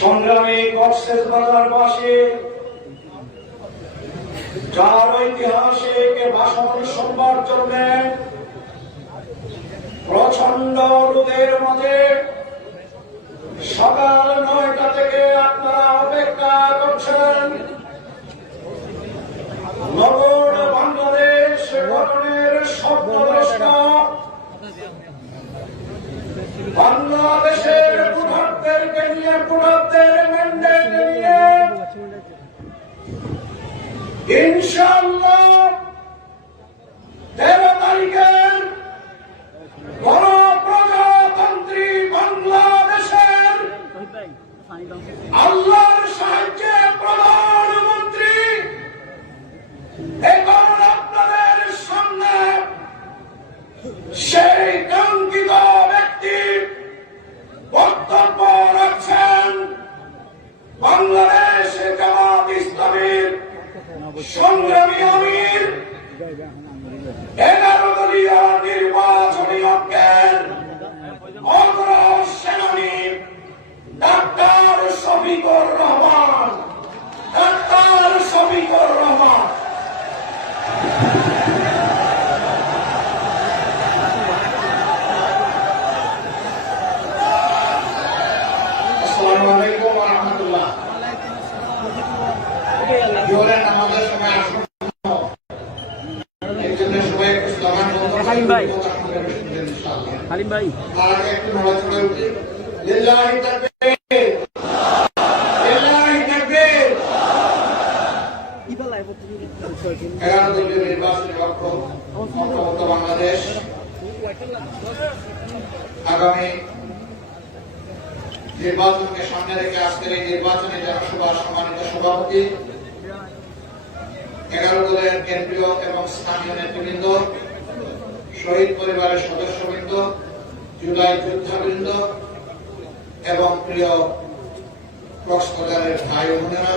কক্সেস বাজার বাসী, যার ঐতিহাসিক ভাষণ শুনবার জন্য প্রচণ্ড রোদের মধ্যে সকাল নয়টা থেকে আপনারা অপেক্ষা করছেন। নগর বাংলাদেশ গঠনের স্বপ্নদৃষ্ট বাংলাদেশের প্রধানদেরকে নিয়ে পুরোদের ম্যান্ডেট নিয়ে। ইনশাল্লাহ তেরো তারিখের গণপ্রজাতন্ত্রী বাংলাদেশের আল্লাহর সাহায্যে প্রধানমন্ত্রী এখন আপনাদের সামনে সেই কাঙ্ক্ষিত ব্যক্তি বক্তব্য রাখছেন বাংলাদেশ জামাত ইসলামীর সংগ্রামী আমির এগারো দলীয় নির্বাচনী অঙ্কের অগ্র সেনানী ডাক্তার শফিকুর রহমান ডাক্তার শফিকুর রহমান আসসালামু আলাইকুম ওয়া রাহমাতুল্লাহ জোহরের নামাজের সময় আসুন এই জন্য সবাই একটু স্লোগান বন্ধ করে হালিম ভাই। কথা শুনবেন, শুনবেন ইনশাআল্লাহ। হালিম ভাই তার আগে একটু নড়াচড়ে উঠি লিল্লাহি তাকবীর লিল্লাহি তাকবীর এগারো দলীয় নির্বাচনী লক্ষ্য ঐক্যবদ্ধ বাংলাদেশ আগামী নির্বাচনকে সামনে রেখে আজকের এই নির্বাচনী জনসভার সম্মানিত সভাপতি এগারো দলের কেন্দ্রীয় এবং স্থানীয় নেতৃবৃন্দ শহীদ পরিবারের সদস্যবৃন্দ জুলাই যোদ্ধাবৃন্দ এবং প্রিয় কক্সবাজারের ভাই ও বোনেরা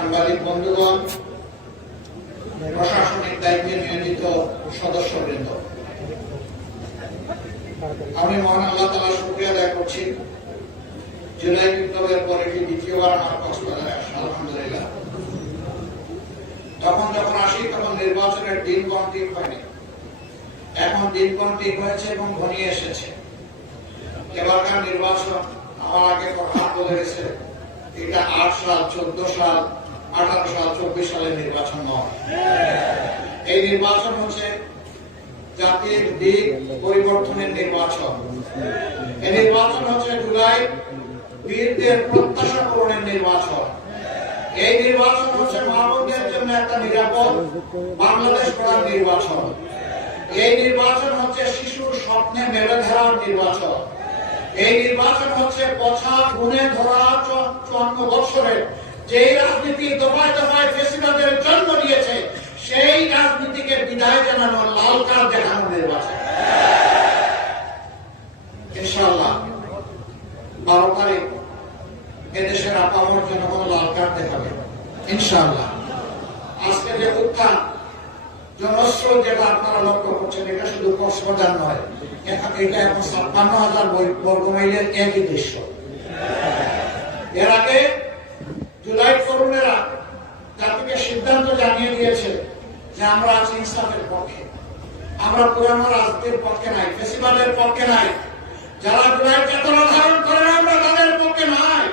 সাংবাদিক বন্ধুগণ, প্রশাসনিক দায়িত্বে নিয়োজিত সদস্যবৃন্দ, আমি মহান আল্লাহ তালা শুক্রিয়া আদায় করছি। জুলাই বিপ্লবের পরে কি দ্বিতীয়বার আমার কক্সবাজারে আসা, আলহামদুলিল্লাহ। তখন যখন আসি, তখন নির্বাচনের দিন কম ঠিক হয়নি। এখন দিন কম ঠিক হয়েছে এবং ঘনিয়ে এসেছে। এবারকার নির্বাচন আমার আগে কথা বলে গেছে এটা আট সাল, চোদ্দ সাল আঠারো সাল চব্বিশ নির্বাচন নয় এই নির্বাচন হচ্ছে জাতির দিক পরিবর্তনের নির্বাচন। এই নির্বাচন হচ্ছে জুলাই বীরদের প্রত্যাশা পূরণের নির্বাচন। এই নির্বাচন হচ্ছে মানবদের জন্য একটা নিরাপদ বাংলাদেশ করার নির্বাচন। এই নির্বাচন হচ্ছে শিশুর স্বপ্নে মেলে ধরার নির্বাচন। এই নির্বাচন হচ্ছে পছা গুণে ধরা চুয়ান্ন বৎসরে যে রাজনীতি দফায় দফায় ফেসিবাদের জন্ম দিয়েছে সেই রাজনীতিকে বিদায় জানানো লাল কার্ড দেখানো নির্বাচন। ইনশাল্লাহ বারো তারিখ এদেশের আপামর জনগণ লাল কার্ড দেখাবে। ইনশাআল্লাহ, আজকে যে উত্থান জনস্রোত যেটা আপনারা লক্ষ্য করছেন, এটা শুধু কক্সবাজার নয় এটা এখন ছাপ্পান্ন হাজার বর্গ মাইলের একই দৃশ্য। এর আগে জুলাই তরুণেরা জাতিকে সিদ্ধান্ত জানিয়ে দিয়েছে যে আমরা আছি ইনসাফের পক্ষে। আমরা পুরানো রাজনীতির পক্ষে নাই, ফেসিবাদের পক্ষে নাই। যারা জুলাই চেতনা ধারণ করে আমরা তাদের পক্ষে নাই।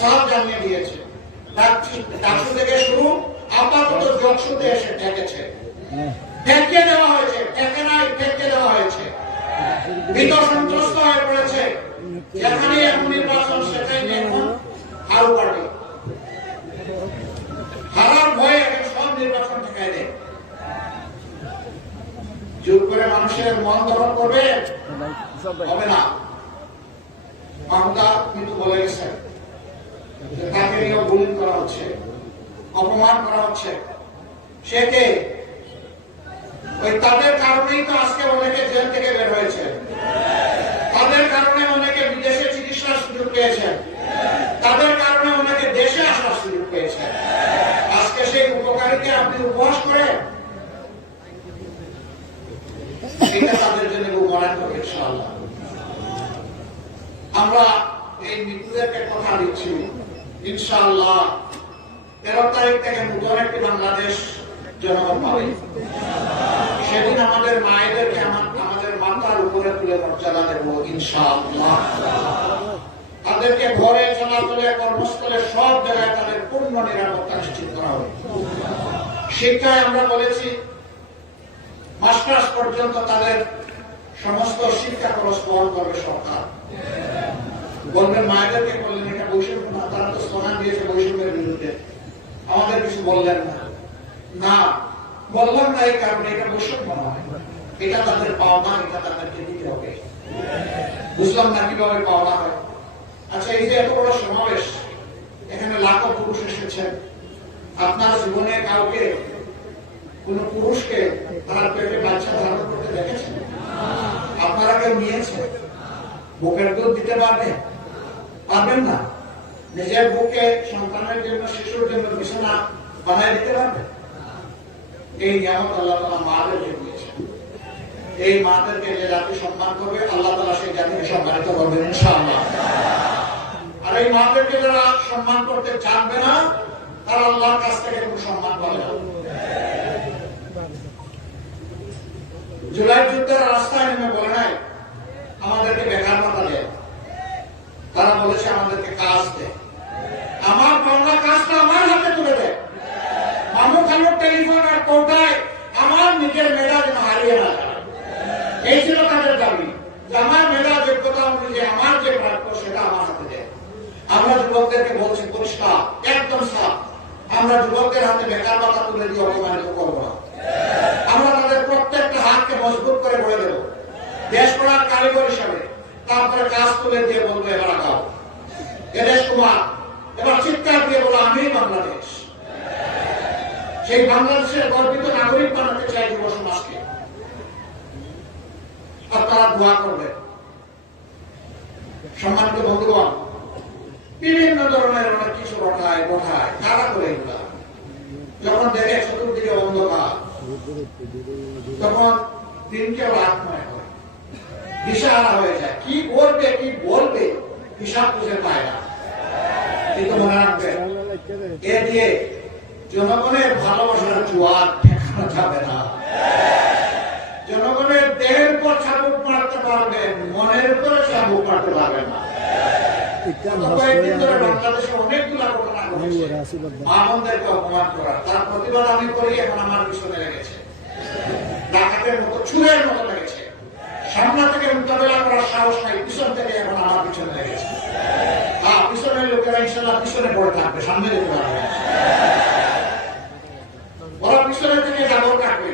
সব জানিয়ে দিয়েছে। ডাকসু থেকে শুরু আপাতত জকসুতে এসে ঠেকেছে ঠেকে দেওয়া হয়েছে ঠেকে নাই ঠেকে দেওয়া হয়েছে। ভীত সন্ত্রস্ত হয়ে পড়েছে। যেখানে এখন নির্বাচন সেখানে এখন হাল পাবে হারার ভয়ে এখন সব নির্বাচন ঠেকাই দেয়। জোর করে মানুষের মন দখল করবে, হবে না। মাহমুদা কিন্তু বলে গেছে তাকে নিয়ে বুলিং করা হচ্ছে, অপমান করা হচ্ছে। সে কে? ওই তাদের কারণেই তো আজকে অনেকে জেল থেকে বের হয়েছে তাদের কারণে অনেকে বিদেশে চিকিৎসার সুযোগ পেয়েছেন তাদের কারণে অনেকে দেশে আসার সুযোগ পেয়েছে আজকে সেই উপকারীকে আপনি উপহাস করেন এটা তাদের জন্য খুব মনে করবে ইনশাআল্লাহ আমরা তাদেরকে ঘরে, চলাচলে, কর্মস্থলে সব জায়গায় তাদের পূর্ণ নিরাপত্তা নিশ্চিত করা হবে। শিক্ষায় আমরা বলেছি, মাস্টার্স পর্যন্ত তাদের সমস্ত শিক্ষা খরচ বহন করবে সরকার। বলবেন মায়েদেরকে বললেন, এটা বৈষম্য না, তারা তো স্লোগান দিয়েছে বৈষম্যের বিরুদ্ধে। আমাদের কিছু বললেন না। না, বললাম না এই কারণে, এটা বৈষম্য নয় এটা তাদের পাওনা, এটা তাদেরকে দিতে হবে। বুঝলাম না কীভাবে পাওনা হয়। আচ্ছা এই যে এত বড় সমাবেশ, এখানে লাখো পুরুষ এসেছেন। আপনার জীবনে কাউকে, কোন পুরুষকে তার পেটে বাচ্চা ধারণ করতে দেখেছেন? আপনারা কেউ নিয়েছেন? বুকের দুধ দিতে পারবেন? পারবেন না। নিজের বুকে সন্তানের জন্য, শিশুর জন্য বিছানা বানায় দিতে পারবেন? এই নিয়ামত আল্লাহ তালা মাদেরকে দিয়েছেন। এই মাদেরকে যে জাতি সম্মান করবে, আল্লাহ তালা সেই জাতিকে সম্মানিত করবেন ইনশাআল্লাহ। আর এই মাদেরকে যারা সম্মান করতে চানবে না, তারা আল্লাহর কাছ থেকে কোনো সম্মান পাবে না। জুলাই যুদ্ধের রাস্তায় নেমে বলে নাই, আমাদেরকে বেকার ভাতা দেয়। তারা বলেছে, আমাদেরকে কাজ দেয় আমার পাওনা কাজটা আমার হাতে তুলে দেয় মামু খালুর টেলিফোন আর কোটায় আমার নিজের মেধা যেন হারিয়ে না এই ছিল তাদের দাবি। আমার মেধা যোগ্যতা অনুযায়ী আমার যে প্রাপ্য সেটা আমার হাতে দেয় আমরা যুবকদেরকে বলছি, পরিষ্কার, একদম সাফ। আমরা যুবকদের হাতে বেকার ভাতা তুলে দিয়ে অপমানিত করব না। আমরা তাদের প্রত্যেকটা হাতকে মজবুত করে বলে দেব। দেশ পড়ার কারিগর হিসাবে তারপরে কাজ তুলে দিয়ে বলব, এবার আগাও এদেশ কুমার, এবার চিৎকার দিয়ে বলো, আমি বাংলাদেশ। সেই বাংলাদেশের গর্বিত নাগরিক বানাতে চাই যুব সমাজকে। আপনারা দোয়া করবেন সম্মানিত বন্ধুগণ, বিভিন্ন ধরনের অনেক কিছু রটায় বোঠায় কারা করে এগুলা যখন দেখে চতুর্দিকে অন্ধকার, তখন দিনকে রাত হয়। দিশাহারা হয়ে যায়। কি করবে কি বলবে, হিসাব খুঁজে পায় না। কিন্তু মনে রাখবেন এ দিয়ে জনগণের ভালোবাসার জোয়ার ঠেকানো যাবে না। জনগণের দেহের উপর চাবুক মারতে পারবেন মনের উপরে চাবুক মারতে পারবেন না। আমি করি, এখন আমার পিছনে লেগেছে। ডাকাতের মতো, চুরের মতো সামনে থেকে মোকাবেলা করার সাহস নাই, পিছন থেকে এখন আমার পিছনে লেগেছে হ্যাঁ পিছনের লোকেরা ইনশাল্লাহ পিছনে পড়ে থাকবে, সামনে যেতে পারবে ওরা পিছনে থেকে জাগর কাটবে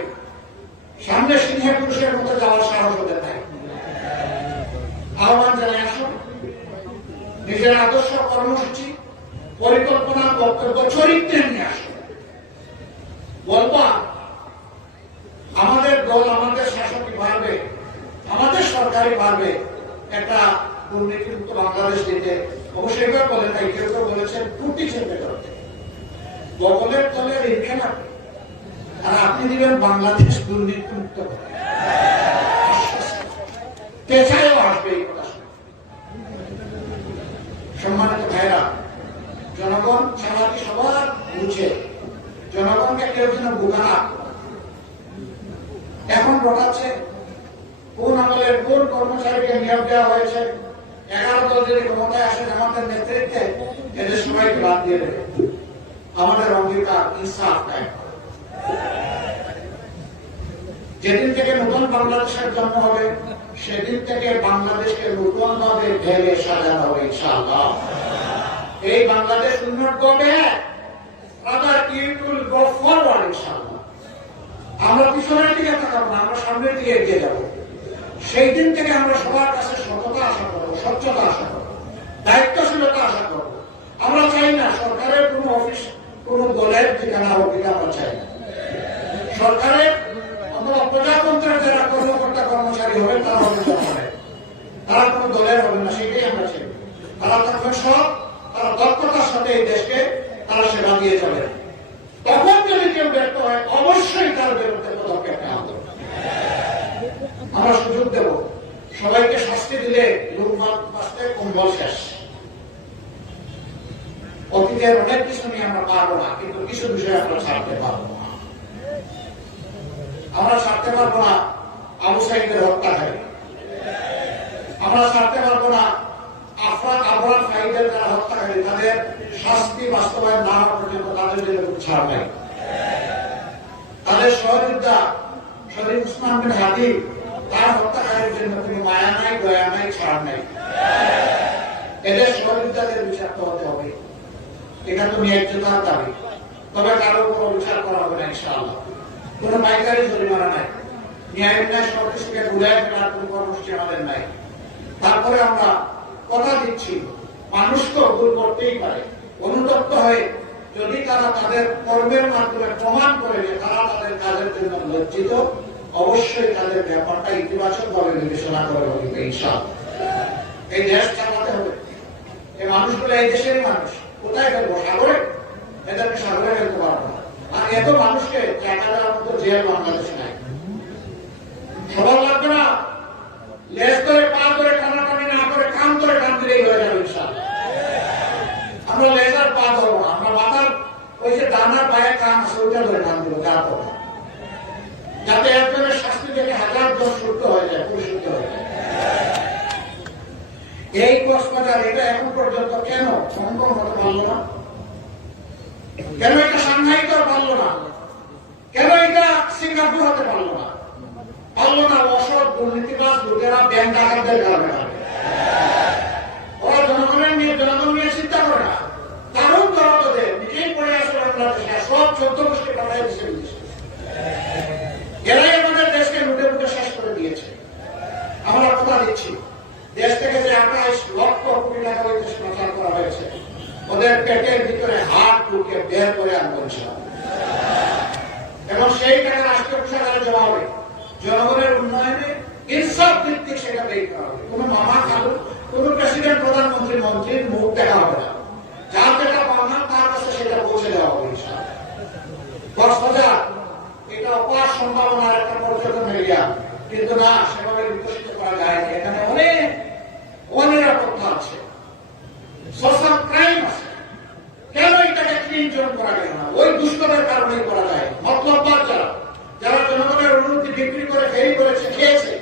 সামনে সিংহে পুরুষের মতো যাওয়ার সাহস ওদের নাই। আহ্বান জানাই আসুন নিজের আদর্শ কর্মসূচি, পরিকল্পনা, বক্তব্য, চরিত্রে নিয়ে আসুন বলবা, আমাদের দল আমাদের শাসকই পারবে আমাদের সরকারই পারবে একটা দুর্নীতিমুক্ত বাংলাদেশ দিতে। অবশ্যই এবার বলেন নাই কেউ কেউ বলেছেন ফুটি করতে। বগলের তলে রেখে রাখবে আর আপনি দিবেন বাংলাদেশ দুর্নীতিমুক্ত পেছায়ও আসবে এই কথা। সম্মানিত ভাইরা, জনগণ চালাকি সবার বুঝে জনগণকে কেউ যেন না। এখন কোন আমলের কোন কর্মচারীকে নিয়োগ দেওয়া হয়েছে? এগারো দল যদি ক্ষমতায় আসে, আমাদের নেতৃত্বে এদের সবাইকে বাদ দিয়ে দেবে। আমাদের অঙ্গীকার ইনসাফ কায়েম যেদিন থেকে নতুন বাংলাদেশের জন্ম হবে, সেদিন থেকে বাংলাদেশকে নতুন ভাবে ঢেলে সাজানো হবে, ইনশাআল্লাহ। এই বাংলাদেশ উন্নত করবে রাদার ইট গো ফরওয়ার্ড ইনশাআল্লাহ। আমরা পিছনের দিকে তাকাবো না, আমরা সামনের দিকে এগিয়ে যাব। সেই দিন থেকে আমরা সবার কাছে সততা আশা করব, স্বচ্ছতা আশা করব, দায়িত্বশীলতা আশা করব। আমরা চাই না সরকারের কোনো অফিস, কোনো দলের ঠিকানা হোক, এটা আমরা চাই না। সরকারের অথবা প্রজাতন্ত্রের যারা কর্মকর্তা, কর্মচারী হবে তারা হবে তারা কোনো দলের হবে না, সেটাই আমরা চাই। তারা থাকবেন সব তারা দক্ষতার সাথে এই দেশকে তারা সেবা দিয়ে চলে। তখন যদি কেউ ব্যর্থ হয়, অবশ্যই তার বিরুদ্ধে পদক্ষেপ নেওয়া হবে আমরা সুযোগ দেব। সবাইকে শাস্তি দিলে কম্বল শেষ। অতীতের অনেক কিছু নিয়ে আমরা পারব না, কিন্তু কিছু বিষয় আমরা ছাড়তে পারব না। আমরা ছাড়তে পারব না আবু সাইদের হত্যাকারী আমরা ছাড়তে পারব না ফাইদের যারা তাদের শাস্তি বাস্তবায়ন না পর্যন্ত তাদের জন্য ছাড় নাই। তাদের সহযোদ্ধা শরীফ উসমান বিন তার জন্য মায়া নাই, দয়া নাই, ছাড় নাই। এদের সহযোদ্ধাদের বিচার হবে। এটা তো দাবি। তবে কারও বিচার করা হবে না, ইনশাআল্লাহ। পাইকারি জরিমানা নাই। ন্যায় ন্যায় ফেলার কর্মসূচি আমাদের নাই। তারপরে আমরা কথা দিচ্ছি। মানুষ তো ভুল করতেই পারে। অনুতপ্ত হয়ে যদি তারা তাদের কর্মের মাধ্যমে প্রমাণ করে যে তারা তাদের কাজের জন্য লজ্জিত অবশ্যই তাদের ব্যাপারটা ইতিবাচক ভাবে বিবেচনা করে হবে ইনশাআল্লাহ। এই দেশ চালাতে হবে। এই মানুষগুলো এই দেশেরই মানুষ। কোথায় ফেলব? সাগরে? এদেরকে সাগরে ফেলতে পারব না। আর এত মানুষকে জেল বাংলাদেশে নাই। লাগবে না? লেজ ধরে, পা ধরে, টানাটানি না করে, কান ধরে কান দিলেই হয়ে যাবে, ইনশাআল্লাহ। আমরা লেজার পা ধরবো না। আমরা মাথার ওই যে ডানার পায়ে কান আছে, ওইটা ধরে কান দেবো যা করব যাতে একজনের শাস্তি থেকে হাজার জন শুদ্ধ হয়ে যায়, পরিশুদ্ধ হয়ে যায়। এই কক্সবাজার এটা এখন পর্যন্ত কেন হংকং হতে পারল না? কেন এটা সাংহাই তো পারল না? কেন এটা সিঙ্গাপুর হতে পারল না? পারল না অসৎ দুর্নীতিবাজ লোকেরা ব্যাংক ডাকাতদের কারণে ওরা জনগণের নিয়ে জনগণ নিয়ে চিন্তা করে না। তারও দরদের নিজেই পড়ে আসে বাংলাদেশে, সব চোদ্দ গোষ্ঠী পাঠায় দিচ্ছে বিদেশে এরাই আমাদের দেশকে লুটে লুটে শেষ করে দিয়েছে আমরা কথা দিচ্ছি দেশ থেকে যে আঠাইশ লক্ষ কোটি টাকা ওই দেশে পাচার করা হয়েছে ওদের পেটের ভিতরে হাত ঢুকে বের করে আনব ইনশাআল্লাহ। এবং সেই টাকা রাষ্ট্রীয় কোষাগারে জমা হবে জনগণের উন্নয়নে ইনসাফ ভিত্তিক সেটা করা হবে। কোনো মামা খালু, কোন প্রেসিডেন্ট, প্রধানমন্ত্রী মন্ত্রীর মুখ দেখা হবে না। যার যেটা পাওনা, তার কাছে সেটা পৌঁছে দেওয়া হবে ইনশাআল্লাহ। কক্সবাজার এটা অপার সম্ভাবনার একটা পর্যটন এরিয়া। কিন্তু না, সেভাবে বিকশিত করা যায় এখানে অনেক অনিরাপত্তা আছে। সোশ্যাল ক্রাইম আছে। কেন এটাকে ক্লিন জোন করা গেল না? ওই দুষ্টমের কারণে করা Yes.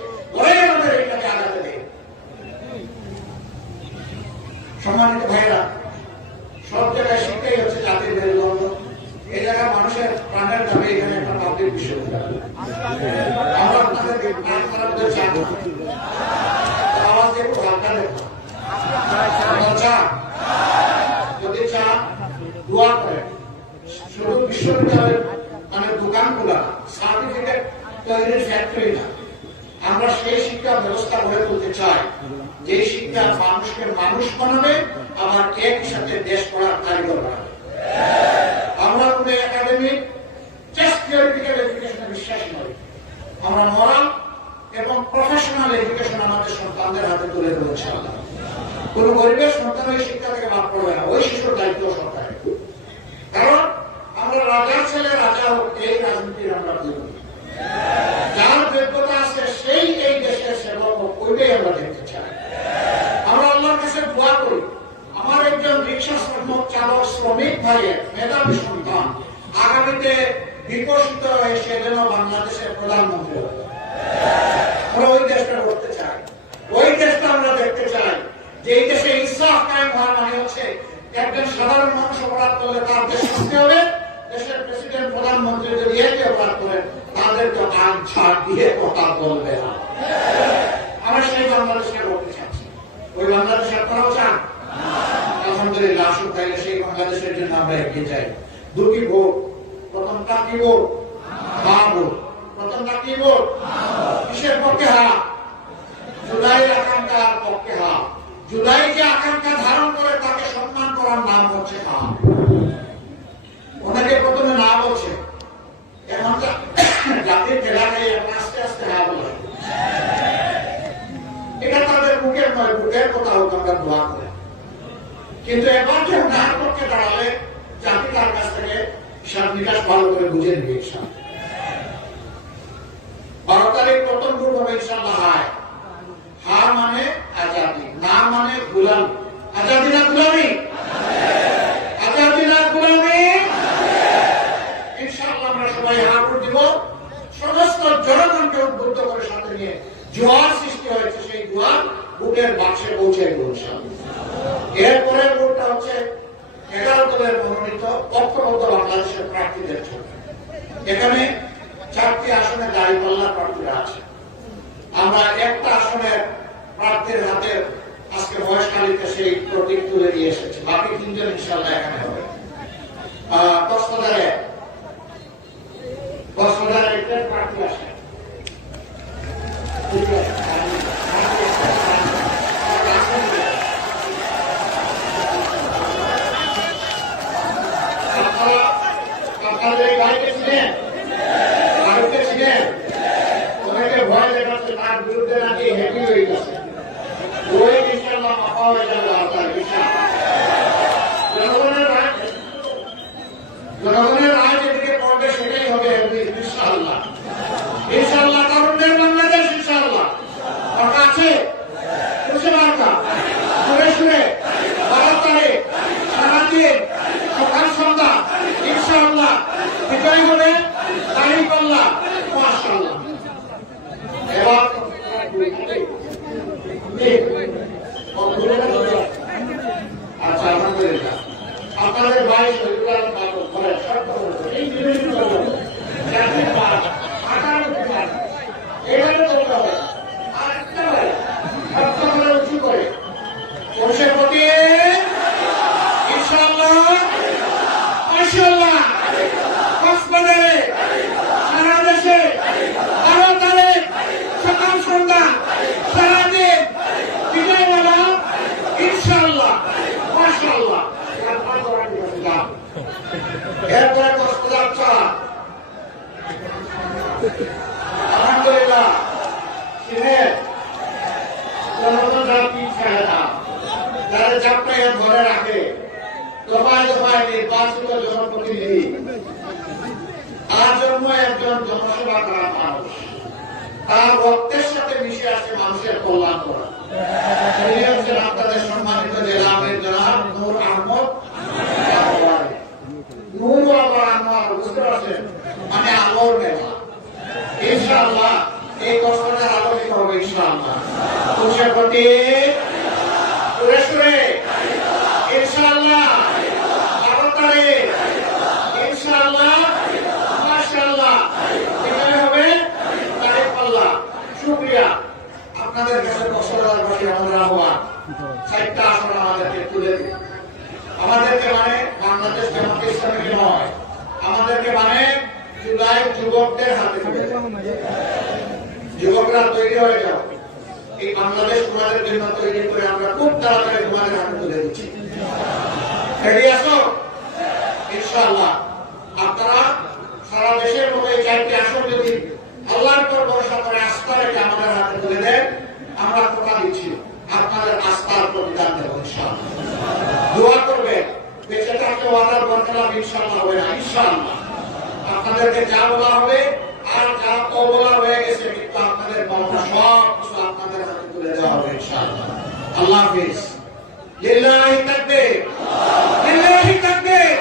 বিশ্বাসী নয় আমরা মরাল এবং প্রফেশনাল এডুকেশন আমাদের সন্তানদের হাতে তুলে দেবো, ইনশাআল্লাহ। কোন গরিবের সন্তান ওই শিক্ষা থেকে বাদ পড়বে না ওই শিশুর দায়িত্ব সরকারের কারণ আমরা রাজার ছেলে রাজা হোক এই রাজনীতির আমরা বিরোধী যার যোগ্যতা আছে সেই এই দেশের সেবক হোক ওইটাই আমরা দেখতে চাই আমরা আল্লাহর কাছে দোয়া করি আমার একজন রিক্সা শ্রমিক চালক শ্রমিক ভাইয়ের মেধাবী সন্তান আগামীতে বিকশিত হয়ে সে যেন বাংলাদেশের প্রধানমন্ত্রী হবে আমরা ওই দেশটা করতে চাই ওই দেশটা আমরা দেখতে চাই যে এই দেশে ইনসাফ কায়েম হওয়ার মানে হচ্ছে একজন সাধারণ মানুষ অপরাধ করলে তার দেশ শাস্তি হবে দেশের প্রেসিডেন্ট প্রধানমন্ত্রী যদি একে অপরাধ করেন তাদের তো আইন ছাড় দিয়ে আমরা সেই বাংলাদেশকে চাচ্ছি ওই বাংলাদেশ আপনারাও চান আলহামদুলিল্লাহ তাইলে সেই বাংলাদেশের জন্য আমরা এগিয়ে যাই। দুটি ভোট। ভোট? ভোট। ভোট? কিসের পক্ষে হা জুলাইয়ের আকাঙ্ক্ষার পক্ষে হা জুলাই যে আকাঙ্ক্ষা ধারণ করে তাকে সম্মান করার নাম হচ্ছে হা ওনাকে প্রথমে না বলছে এখন জাতির খেলা এখন আস্তে আস্তে হা এটা তাদের মুখের নয় মুখের কথা হোক আমরা দোয়া করে। কিন্তু এবার যে নার পক্ষে দাঁড়ালে জাতি তার কাছ থেকে ভালো করে বুঝে প্রথম হায়। মানে আজাদি, না মানে গুলাম। আজাদি না গুলামি আজাদি জোয়ার সৃষ্টি হয়েছে সেই জোয়ার বুটের বাক্সে পৌঁছে পৌঁছা এরপরে ভোটটা হচ্ছে এগারো দলের মনোনীত ঐক্যবদ্ধ বাংলাদেশের প্রার্থীদের জন্য এখানে চারটি আসনে দাঁড়িপাল্লা প্রার্থীরা আছে আমরা একটা আসনের প্রার্থীর হাতে আজকে বয়সকালীতে সেই প্রতীক তুলে দিয়ে এসেছি বাকি তিনজন ইনশাল্লাহ এখানে হবে আহ, কক্সবাজারে কক্সবাজারে একটা প্রার্থী আসে আপনারা আপনাদের এই গাড়িতে ছিলেন গাড়িতে ছিলেন অনেকে ভয় দেখাচ্ছে তার বিরুদ্ধে নাকি হেভি হয়ে গেছে ওই ইনশাল্লাহ মাপা হয়ে যাবে আপনার বিশ্বাস জনগণের রায় জনগণের রায় যেদিকে পড়বে সেটাই হবে ইনশাল্লাহ ইনশাল্লাহ তরুণদের বাংলাদেশ ইনশাল্লাহ কথা আছে বুঝতে পারতা সুরে সুরে বারো তারিখ সারাদিন সকাল সন্ধ্যা ইনশাল্লাহ বিজয় হবে দাঁড়িয়ে পাল্লা মাশাল্লাহ এবার আচ্ছা আলহামদুলিল্লাহ আপনাদের ভাই শহীদুল আলম বাবু ঘরে শর্ত এই বিভিন্ন চাকরির পাস আঠারো পাস এভাবে চলতে হবে আর একটা ভাই শর্ত করে উঁচু করে পুরুষের প্রতি ইনশাআল্লাহ মাশাআল্লাহ কক্সবাজারে সারা দেশে বারো তারিখ সকাল সন্ধ্যা সারাদিন বিজয়বেলা ইনশাআল্লাহ মাশাআল্লাহ এরপরে কক্সবাজার চলা আলহামদুলিল্লাহ সিলেট জনগণ যারা পিছিয়ে না যারা চাপড়াইয়া ধরে রাখে দফায় দফায় নির্বাচিত জনপ্রতিনিধি তার জন্য একজন জনসেবা করা মানুষ তার রক্তের সাথে মিশে আছে মানুষের কল্যাণ করা। আপনাদের সম্মানিত বুঝতে পারছেন? মানে আলোর মেলা। এই আলোচিত হবে প্রতি সুরে সুরে ইনশাআল্লাহ বারো তারিখ ইনশাআল্লাহ মাশাআল্লাহ এখানে হবে তারিখ পাল্লা শুক্রিয়া আপনাদের কাছে কষ্টদার বাসী আমাদের আহ্বান চারটা আসন আমাদেরকে তুলে দিন আমাদেরকে মানে বাংলাদেশ জামাত ইসলামী নয় আমাদেরকে মানে জুলাই যুবকদের হাতে যুবকরা তৈরি হয়ে যাও। এই বাংলাদেশ তোমাদের জন্য তৈরি করে আমরা খুব তাড়াতাড়ি তোমাদের হাতে তুলে দিচ্ছি। রেডি ইনশাআল্লাহ। আপনারা সারা দেশের এই চারটি আসন যদি আল্লাহর উপর ভরসা করে আস্থা রেখে আমাদের হাতে তুলে দেন, আমরা কথা দিচ্ছি। আপনাদের আস্থার প্রতিদান দেব, ইনশাআল্লাহ। দোয়া বেঁচে ওয়াদার হবে না আপনাদেরকে যা বলা হবে আর যা অবলা হয়ে গেছে কিন্তু আপনাদের বলা সব কিছু আপনাদের হাতে তুলে দেওয়া হবে ইনশাআল্লাহ আল্লাহ হাফিজ লিল্লাহি তাকবীর লিল্লাহি তাকবীর